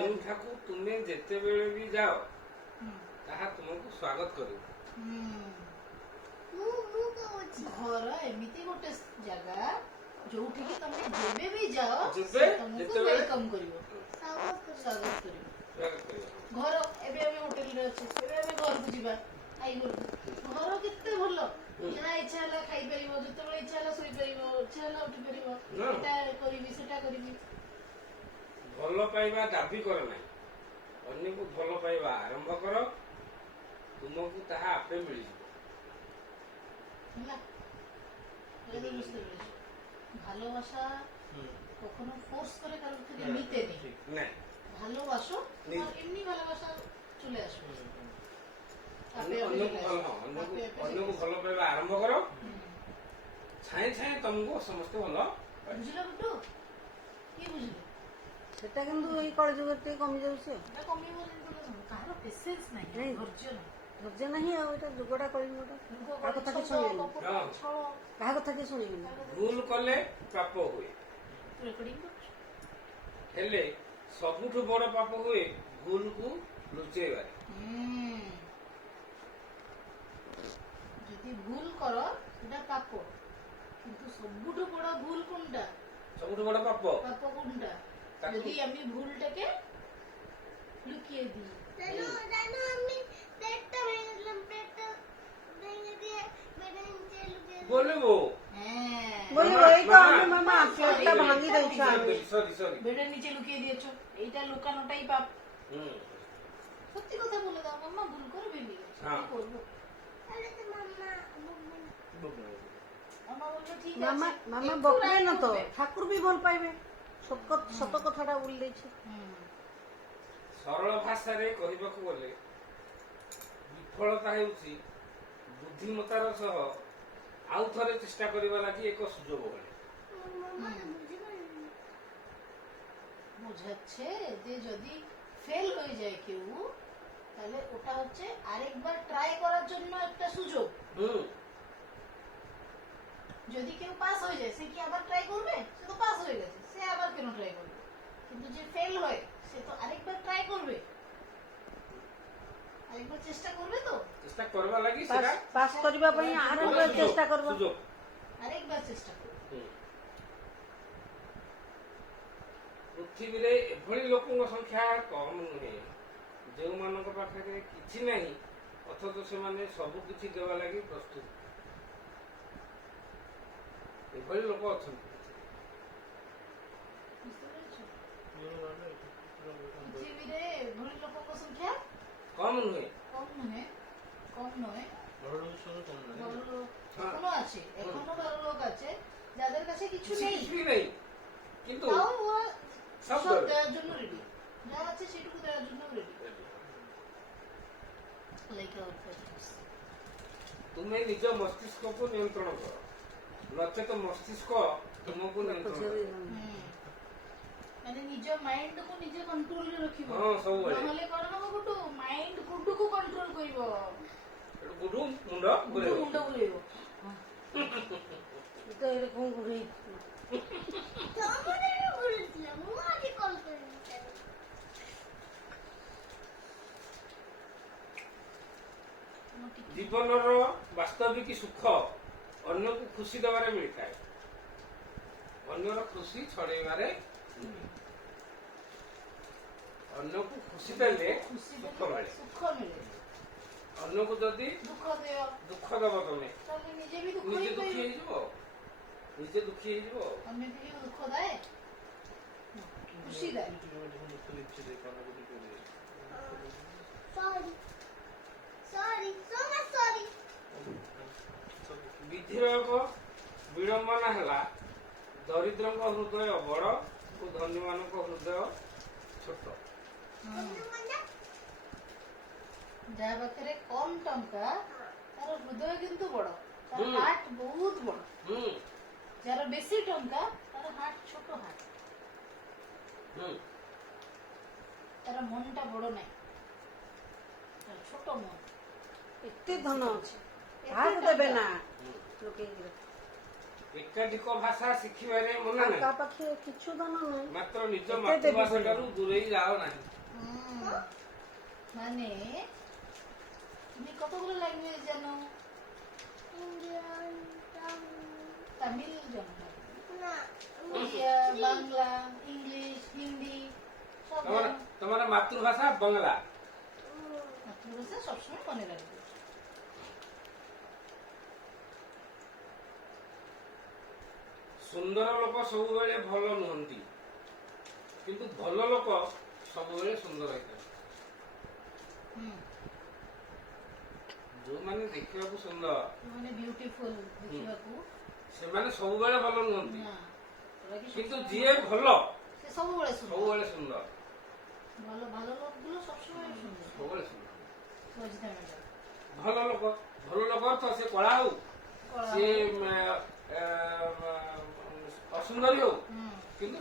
ଯେଉଁଠାକୁ ତୁମେ ଯେତେବେଳେ ବି ଯାଅ ତାହା ତୁମକୁ ସ୍ୱାଗତ କରିବ। ଘର ଏମିତି ଗୋଟେ ଜାଗା ଯୋଉଠିକି ତମେ ଯେବେ ବି ଯାଅ ତମକୁ ୱେଲକମ୍ କରିବ, ସ୍ୱାଗତ କରିବ। ଘର ଏବେ ଆମେ ହୋଟେଲରେ ଅଛୁ, ଏବେ ଆମେ ଘରକୁ ଯିବା, ଆଇ ଘରକୁ। ଘର କେତେ ଭଲ, ଯାହା ଇଚ୍ଛା ହେଲା ଖାଇପାରିବ, ଯେତେବେଳେ ଇଚ୍ଛା ହେଲା ଶୋଇପାରିବ, ଇଚ୍ଛା ହେଲା ଉଠିପାରିବ, ଏଟା କରିବି ସେଟା କରିବି। ଭଲ ପାଇବା ଦାବି କର ନାହିଁ, ଅନ୍ୟକୁ ଭଲ ପାଇବା ଆରମ୍ଭ କର, ତୁମକୁ ତାହା ଆପେ ମିଳିଯିବ। ହେଲା, ভালোবাসা কখনো ফোর্স করে কারোর থেকে নিতে নেই। ভালোবাসো, এমনি ভালোবাসা চলে আসবে। ଅନ୍ୟକୁ ଭଲ ପାଇବା ଆରମ୍ଭ କର, ଛାଏଁ ଛାଏଁ ତମକୁ ସମସ୍ତେ ଭଲ। ବୁଝିଲ ଗୁଡୁ? କିଏ ବୁଝିଲ? ସେଟା କିନ୍ତୁ ଏଇ କଳିଯୁଗରେ ଟିକେ କମି ଯାଉଛି। କମିବ କାହାର ପେସେନ୍ସ ନାହିଁ, ଧୈର୍ଯ୍ୟ ନାହିଁ। ଧୈର୍ଯ୍ୟ ନାହିଁ ଆଉ ଏଇଟା ଯୁଗଟା କଳିଯୁଗଟା। କାହା କଥା କି ଶୁଣିବେନି, କାହା କଥା କି ଶୁଣିବେନି। ଭୁଲ କଲେ ପାପ ହୁଏ, ହେଲେ ସବୁଠୁ ବଡ ପାପ ହୁଏ ଭୁଲକୁ ଲୁଚେଇବାରେ। ଯଦି ଭୁଲ କର ସେଟା ପାପ, କିନ୍ତୁ ସବୁଠୁ ବଡ ଭୁଲ কোনটা? ସବୁଠୁ ବଡ ପାପ কোনটা? যদি আমি ভুলটাকে লুকিয়ে দিই। बोलबो বেডের নিচে লুকিয়ে দিয়েছো, এইটা লুকানোটাই পাপ। সত্যি কথা বলে দাও, মাম্মা ভুল করে ভেঙে গেছে, কি করবো? মামা বকবে না তো, ঠাকুর भी ଭଲ ପାଇବେ। ସତ କଥାଟା ବୋଲି ଦେଇଛି। ସରଳ ଭାଷାରେ କହିବାକୁ ଗଲେ ବିଫଳତା ହେଉଛି ବୁଦ୍ଧିମତାର ସହ ଆଉ ଥରେ চেষ্টা କରିବା ଲାଗି ଏକ ସୁଯୋଗ ଭଳି। বুঝাচ্ছে যে যদি ফেল হয়ে যায় কেউ, তাহলে ওটা হচ্ছে আরেকবার ট্রাই করার জন্য একটা সুযোগ। যদি কেউ পাস হয়ে যায়, সে কি আবার ট্রাই করবে? সে তো পাস হয়ে গেছে, সে আবার কেন ট্রাই করবে? কিন্তু যে ফেল হয় সে তো আরেকবার ট্রাই করবে, আরেকবার চেষ্টা করবে। তো চেষ্টা করবা লাগি সেটা পাস করিবা ପାଇଁ আরেকবার চেষ্টা করব, আরেকবার চেষ্টা করব। ପୃଥିବୀରେ ଏଭଳି ଲୋକଙ୍କ ସଂଖ୍ୟା କମ୍ ନୁହେଁ ଯେଉଁମାନଙ୍କ ପାଖରେ କିଛି ନାହିଁ ଅଥଚ ସେମାନେ ସବୁ କିଛି ଦେବା ଲାଗି ପ୍ରସ୍ତୁତ। ଏଭଳି ଲୋକ ଅଛନ୍ତି। পৃথিবীরে এভଳି ଲୋକଙ୍କ ସଂଖ୍ୟା কম নয়, এখনো আছে, এখনো ভালো লোক আছে যাদের কাছে কিছু নেই, কিন্তু তাও ওরা সব দেওয়ার জন্য রেডি, যা আছে সেটুকু দেওয়ার জন্য রেডি। ତୁମେ ନିଜ ମସ୍ତିଷ୍କକୁ ନିୟନ୍ତ୍ରଣ କର, ନଚେତ ମସ୍ତିଷ୍କ ତୁମକୁ ନିୟନ୍ତ୍ରଣ କର। ମାନେ ନିଜ ମାଇଣ୍ଡକୁ ନିଜେ କଣ୍ଟ୍ରୋଲରେ ରଖିବ, ନହେଲେ କଣ ହବ ଗୁଡୁ? ମାଇଣ୍ଡ ଗୁଡୁକୁ କଣ୍ଟ୍ରୋଲ କରିବ, ଗୁଡୁ ମୁଣ୍ଡ ବୁଲେଇବ। ଜୀବନର ବାସ୍ତବିକ ସୁଖ ଅନ୍ୟକୁ ଖୁସି ଦେବାରେ ମିଳିଥାଏ, ଅନ୍ୟର ଖୁସି ଛଡେଇବାରେ। ଅନ୍ୟକୁ ଖୁସି ଦେଲେ ସୁଖ ମିଳେ, ଅନ୍ୟକୁ ଯଦି ଦୁଃଖ ଦବ ତମେ ନିଜେ ଦୁଃଖୀ ହେଇଯିବ, ନିଜେ ଦୁଃଖୀ ହେଇଯିବ। ଦୁଃଖ ଦାଏ ଖୁସି ଦାଏ। ବିଧିର ଏକ ବିଡ଼ମ୍ବନା ହେଲା ଦରିଦ୍ରଙ୍କ ହୃଦୟ ବଡ଼ ଓ ଧନୀମାନଙ୍କ ହୃଦୟ ଛୋଟ। ଯାହା ପାଖରେ କମ ଟଙ୍କା ତାର ହୃଦୟ କିନ୍ତୁ ବଡ, ତାର ହାର୍ଟ ବହୁତ ବଡ। ଯାହାର ବେଶୀ ଟଙ୍କା ତାର ହାର୍ଟ ଛୋଟ, ହାର୍ଟ ତାର ମନଟା ବଡ ନାହିଁ, ଛୋଟ ମନ। ଏତେ ଧନ ଅଛି, କାହାକୁ ଦେବେ ନା ଲୋକେ। ଏକାଧିକ ଭାଷା ଶିଖିବାରେ ମନା ନାହିଁ, ତା ପାଖେ କିଛି ଧନ ନାହିଁ। ମାତ୍ର ନିଜ ମାତୃଭାଷା ଠାରୁ ଦୂରେଇ ଯାଅ ନାହିଁ। মানে তুমি কতগুলো ল্যাঙ্গুয়েজ জানো? তামিল জানো না? ওড়িয়া, বাংলা, ইংলিশ, হিন্দি সব জানো। তোমার মাতৃভাষা বাংলা। মাতৃভাষা সবসময় মনে রাখবে। ସୁନ୍ଦର ଲୋକ ସବୁବେଳେ ଭଲ ନୁହନ୍ତି, କିନ୍ତୁ ଭଲ ଲୋକ ସବୁବେଳେ ସୁନ୍ଦର ହେଇଥାଏ। ଯୋଉମାନେ ଦେଖିବାକୁ ସୁନ୍ଦର, ମାନେ ବିୟୁଟିଫୁଲ ଦେଖିବାକୁ, ସେମାନେ ସବୁବେଳେ ଭଲ ନୁହନ୍ତି, ନା କିନ୍ତୁ ଯିଏ ଭଲ ସେ ସବୁବେଳେ ସୁନ୍ଦର। ସବୁବେଳେ ସୁନ୍ଦର। ভালো ভালো লোকগুলো সবসময় সুন্দর। ସବୁବେଳେ ସୁନ୍ଦର। সজিতা ম্যাডাম ଭଲ ଲୋକ, ଭଲ ଲୋକ ଅର୍ଥ ସେ କଳା ହଉ, কলা ସିଏ ଅସୁନ୍ଦରୀ ହଉ, হুম କିନ୍ତୁ